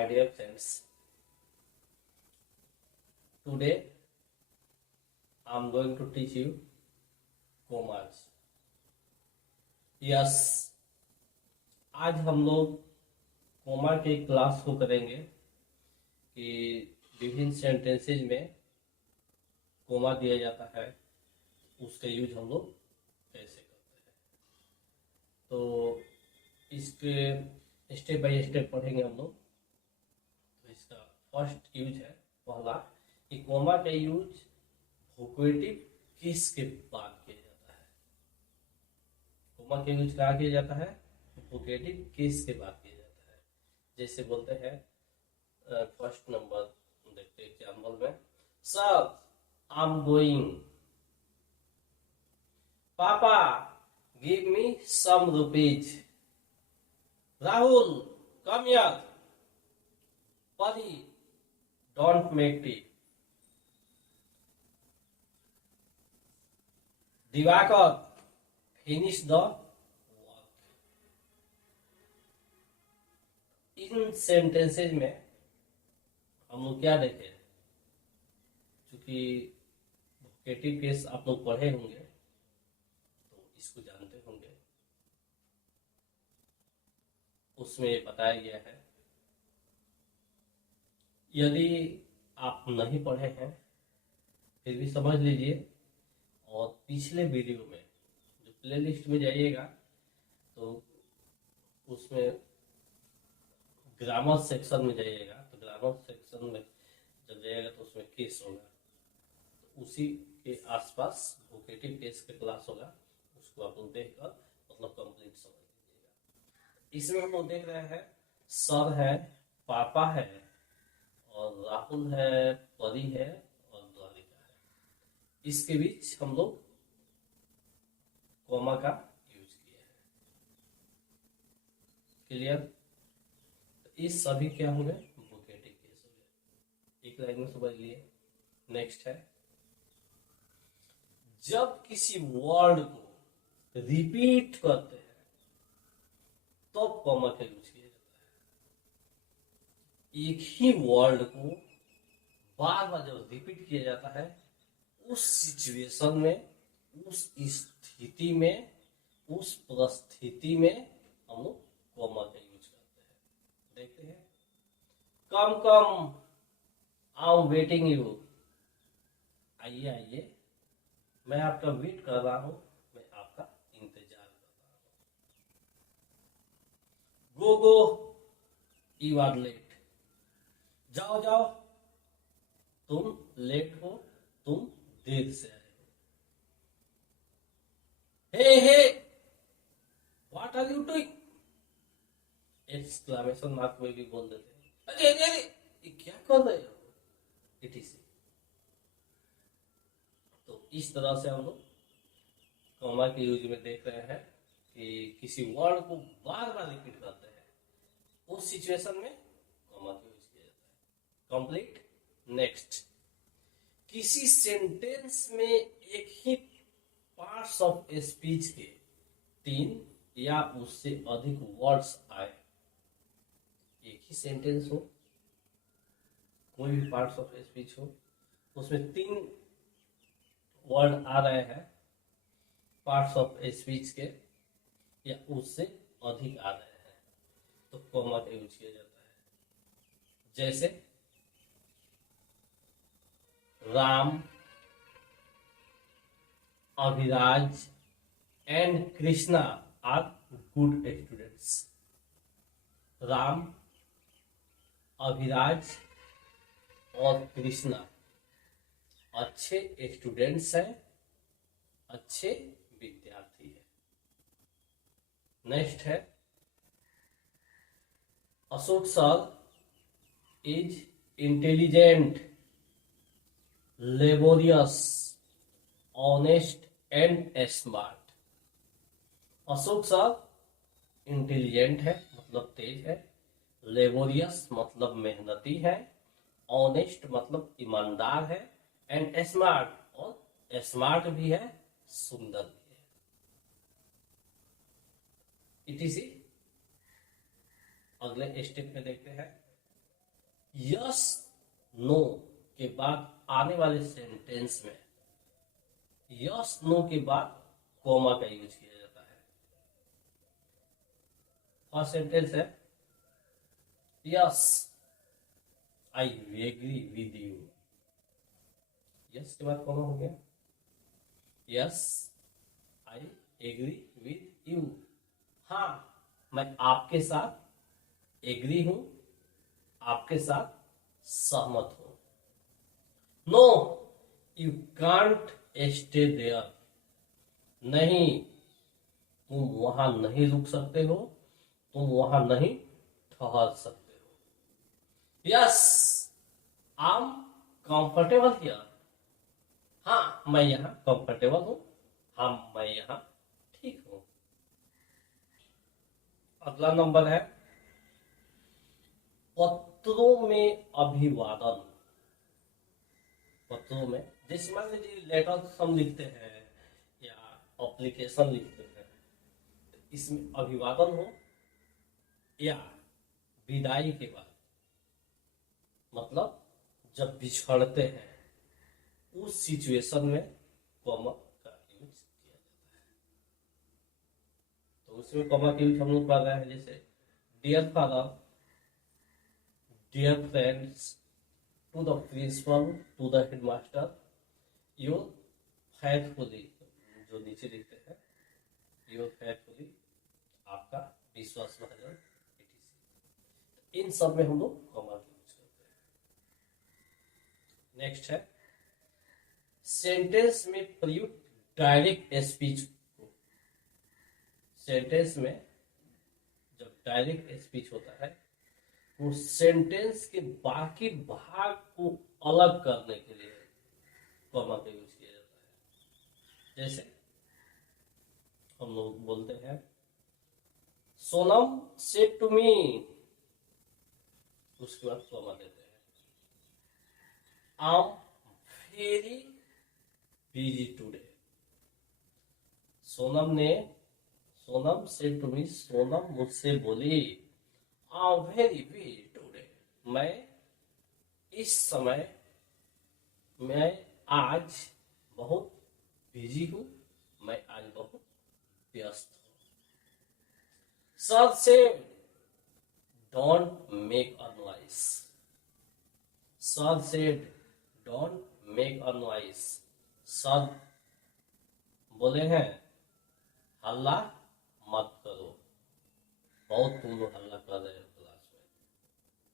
My dear friends, today I am going to teach you commas. Yes, आज हम लोग coma के class को करेंगे कि विभिन्न सेंटेंसेज में कोमा दिया जाता है, उसका यूज हम लोग कैसे करते हैं। तो इसके स्टेप बाय स्टेप पढ़ेंगे हम लोग। तो इसका फर्स्ट यूज है पहला कि कोमा का यूज वोकेटिव किस के बाद किया जाता है। कोमा का यूज कहाँ किया जाता है? वोकेटिव किस के बाद किया जाता है। जैसे बोलते हैं फर्स्ट नंबर देखते हैं एग्जाम्पल में, sir I am going, papa give me some rupees, Rahul come here, Pari don't make tea, Diwakar finish the work. इन सेंटेंसेज में हम लोग क्या देखे, क्योंकि वोकेटिव केस आप लोग पढ़े होंगे तो इसको जानते होंगे। उसमें बताया गया है, यदि आप नहीं पढ़े हैं फिर भी समझ लीजिए, और पिछले वीडियो में जो प्लेलिस्ट में जाइएगा तो उसमें ग्रामर सेक्शन में जाइएगा, तो ग्रामर सेक्शन में जब जाइएगा तो उसमें केस होगा, तो उसी के आसपास वोकेटिव केस का क्लास होगा, उसको आप लोग देखकर मतलब कंप्लीट समझ लीजिएगा। इसमें हम लोग देख रहे हैं सर है, पापा है, और राहुल है, परी है और द्वारिका है। इसके बीच हम लोग कोमा का यूज किया है। क्लियर? तो इस सभी क्या हो गए? वोकेटिव केस हो गए। एक लाइन में समझ लिए। नेक्स्ट है, जब किसी वर्ड को रिपीट करते हैं तो कोमा का यूज किया जाता है। एक ही वर्ड को बार बार जब रिपीट किया जाता है, उस सिचुएशन में, उस स्थिति में, उस परिस्थिति में हम लोग कोमा का यूज करते हैं। देखते हैं, कम कम आई एम वेटिंग यू, आइए आइए, मैं आपका वेट कर रहा हूं, मैं आपका इंतजार कर रहा हूं। गो गो यू आर लेट, जाओ जाओ तुम लेट हो, तुम देर से आए हो। Hey hey what are you doing, exclamation mark में भी बोल देते हैं, अरे अरे अरे ये क्या कर रहे हो, etc। तो इस तरह से हम लोग कोमा के यूज में देख रहे हैं कि किसी वर्ड को बार बार रिपीट करते हैं, उस सिचुएशन में कोमा का यूज किया जाता है। कंप्लीट। नेक्स्ट, किसी सेंटेंस में एक ही पार्ट्स ऑफ स्पीच के 3 या उससे अधिक वर्ड्स आए। एक ही सेंटेंस हो, कोई भी पार्ट्स ऑफ स्पीच हो, उसमें 3 वर्ड आ रहे हैं पार्ट्स ऑफ स्पीच के, या उससे अधिक आ रहे हैं, तो कोमा का यूज किया जाता है। जैसे Ram, Abhiraj and Krishna are good students. Ram, Abhiraj और कृष्णा अच्छे स्टूडेंट्स हैं, अच्छे विद्यार्थी हैं। नेक्स्ट है, Ashok sir is intelligent, laborious, honest and smart. Ashok sir intelligent है मतलब तेज है, लेबोरियस मतलब मेहनती है, ऑनेस्ट मतलब ईमानदार है, एंड स्मार्ट और स्मार्ट भी है, सुंदर भी है। इसी अगले स्टेप में देखते हैं, यस नो के बाद आने वाले सेंटेंस में यस नो के बाद कॉमा का यूज किया जाता है। फर्स्ट सेंटेंस है yes I agree with you. Yes के बाद कॉमा हो गया। Yes I agree with you. हाँ, मैं आपके साथ एग्री हूं, आपके साथ सहमत हूं। No you can't stay there. नहीं, तुम वहां नहीं रुक सकते हो, तुम वहां नहीं ठहर सकते हो। Yes I am comfortable here. हाँ, मैं यहाँ कंफर्टेबल हूं। हाँ, मैं यहाँ ठीक हूं। अगला नंबर है पत्रों में अभिवादन। पत्रों में, जैसे मान लीजिए लेटर हम लिखते हैं या एप्लीकेशन लिखते हैं, इसमें अभिवादन हो या विदाई के बाद, मतलब जब बिछड़ते हैं उस सिचुएशन में कॉमा का यूज किया जाता है। तो उसमें कॉमा का यूज हम लोग कर रहे हैं, जैसे dear father, dear friends, to the principal, to the headmaster, your faithfully, जो नीचे लिखते हैं योर फेथफुली, आपका विश्वास भाजन, इन सब में हम लोग कॉमा का यूज करते हैं। नेक्स्ट है सेंटेंस में प्रयुक्त डायरेक्ट स्पीच को। सेंटेंस में जब डायरेक्ट स्पीच होता है वो सेंटेंस के बाकी भाग को अलग करने के लिए कॉमा का यूज किया जाता है। जैसे हम लोग बोलते हैं सोनम सेड टू मी, उसके बाद कॉमा देते हैं I am very busy today. Sonam said to me, Sonam मुझसे बोली I am very busy today, मैं इस समय, मैं आज बहुत बिजी हूं, मैं आज बहुत व्यस्त हूं। सर से don't make a noise. Sir से don't make a noise. Sir बोले हैं हल्ला मत करो। बहुत तुम लोग हल्ला कर रहे हो क्लास में,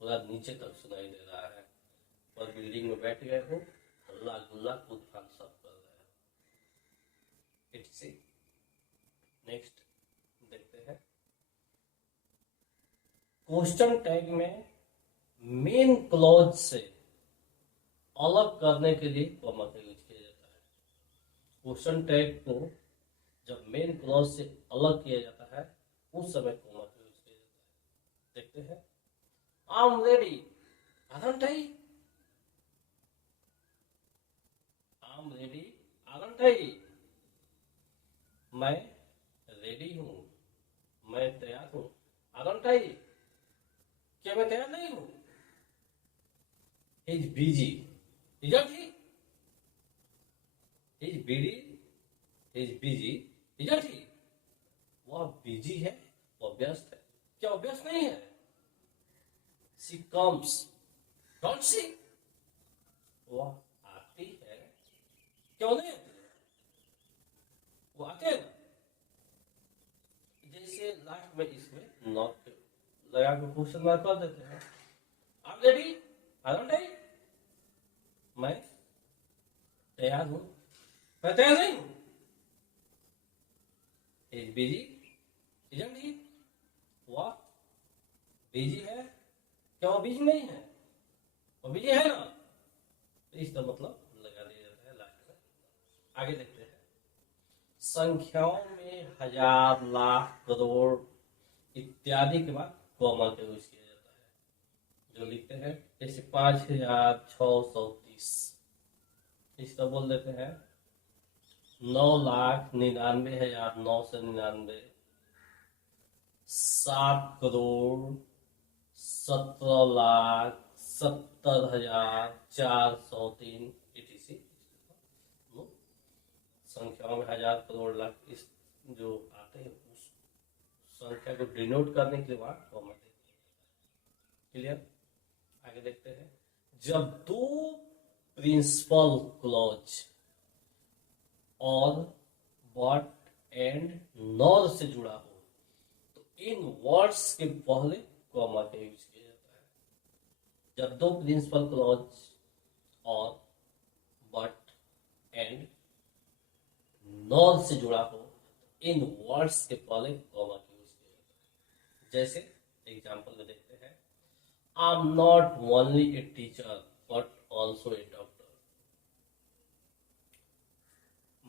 पूरा नीचे तक सुनाई दे रहा है, और बिल्डिंग में बैठ गए हो, हल्ला गुल्ला कूद फान सब कर रहे हो। इट्स नेक्स्ट देखते हैं क्वेश्चन टैग में मेन क्लॉज से अलग करने के लिए कॉमा का यूज किया जाता है। क्वेश्चन टैग को जब मेन क्लॉज से अलग किया जाता है उस समय कॉमा का यूज किया जाता है। देखते हैं I am ready, aren't I. I am ready, aren't I. मैं रेडी हूं, मैं तैयार हूं। आरंट आई, क्या मैं तैयार नहीं हूं। Is busy, isn't he. Is busy, isn't he. वह बिजी है, वह व्यस्त है, क्या वह व्यस्त नहीं है। शी कम्स, डोंट शी, वह आती है, क्यों नहीं आती है, वो आते हैं ना। जैसे लास्ट में इसमें नॉट लगा के क्वेश्चन मार्क कर देते हैं। आप रेडी, आरंट आई, मैं तैयार हूं, मैं तैयार नहीं हूं। इज बिजी, इजंट ही, वह बिजी है, क्या वो बिजी नहीं है, वो बिजी है ना। इसका मतलब लगा दिया जाता है लास्ट में। आगे देखते हैं संख्याओं में हजार, लाख, करोड़ इत्यादि के बाद कॉमा का यूज किया जाता है। जो लिखते हैं जैसे 5630, इसका बोल देते हैं 9,99,999, 7,17,17,000, 70,403 etc. संख्याओं में हजार करोड़ लाख इस जो आते हैं उस संख्या को डिनोट करने के लिए वहां कॉमा देते हैं। क्लियर? आगे देखते हैं। जब दो प्रिंसिपल क्लॉज और बट एंड नॉर से जुड़ा हो तो इन वर्ड्स के पहले कॉमा का यूज किया जाता है। जब दो प्रिंसिपल क्लॉज और बट एंड नॉर से जुड़ा हो इन वर्ड्स के पहले कॉमा का यूज किया जाता है। जैसे एग्जाम्पल में देखते हैं, I am not only a teacher but also a doctor.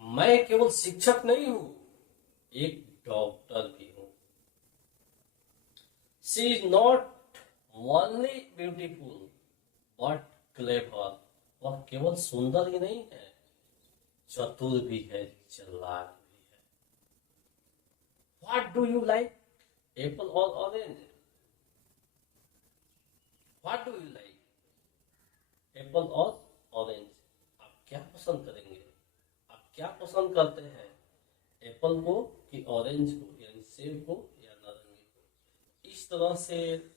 मैं केवल शिक्षक नहीं हूं, एक डॉक्टर भी हूं। She is not only beautiful but clever. वह केवल सुंदर ही नहीं है, चतुर भी है, चालाक भी है। What do you like, apple और orange? What do you like, apple और ऑरेंज? आप क्या पसंद करेंगे? आप क्या पसंद करते हैं, एप्पल को कि ऑरेंज को, यानी सेब को या नारंगी को? इस तरह से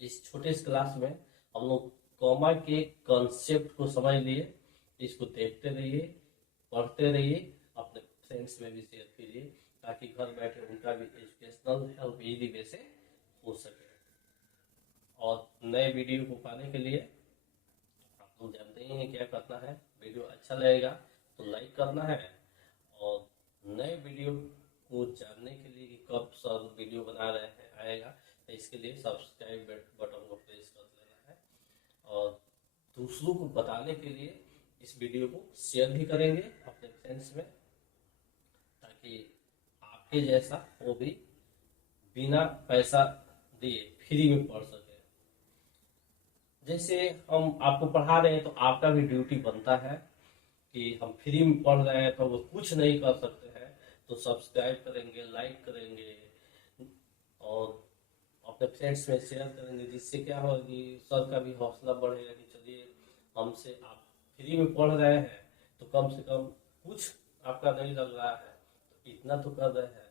इस छोटे से क्लास में हम लोग कॉमा के कॉन्सेप्ट को समझ लिए। इसको देखते रहिए, पढ़ते रहिए, अपने फ्रेंड्स में भी शेयर कीजिए ताकि घर बैठे उनका भी एजुकेशनल हेल्प इजी वे से हो सके। और नए वीडियो को पाने के लिए आप लोग जानते ही हैं क्या करना है। वीडियो अच्छा लगेगा तो लाइक करना है, और नए वीडियो को जानने के लिए कि कब सर वीडियो बना रहे हैं आएगा, तो इसके लिए सब्सक्राइब बटन को प्रेस कर लेना है। और दूसरों को बताने के लिए इस वीडियो को शेयर भी करेंगे अपने फ्रेंड्स में, ताकि आपके जैसा वो भी बिना पैसा दिए फ्री में पढ़ सके। जैसे हम आपको पढ़ा रहे हैं तो आपका भी ड्यूटी बनता है कि हम फ्री में पढ़ रहे हैं तो वो कुछ नहीं कर सकते हैं, तो सब्सक्राइब करेंगे, लाइक करेंगे और अपने फ्रेंड्स में शेयर करेंगे, जिससे क्या होगा कि सर का भी हौसला बढ़ेगा कि चलिए हमसे आप फ्री में पढ़ रहे हैं तो कम से कम कुछ आपका नहीं लग रहा है, तो इतना तो कर रहे हैं,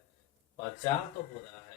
प्रचार तो हो रहा है।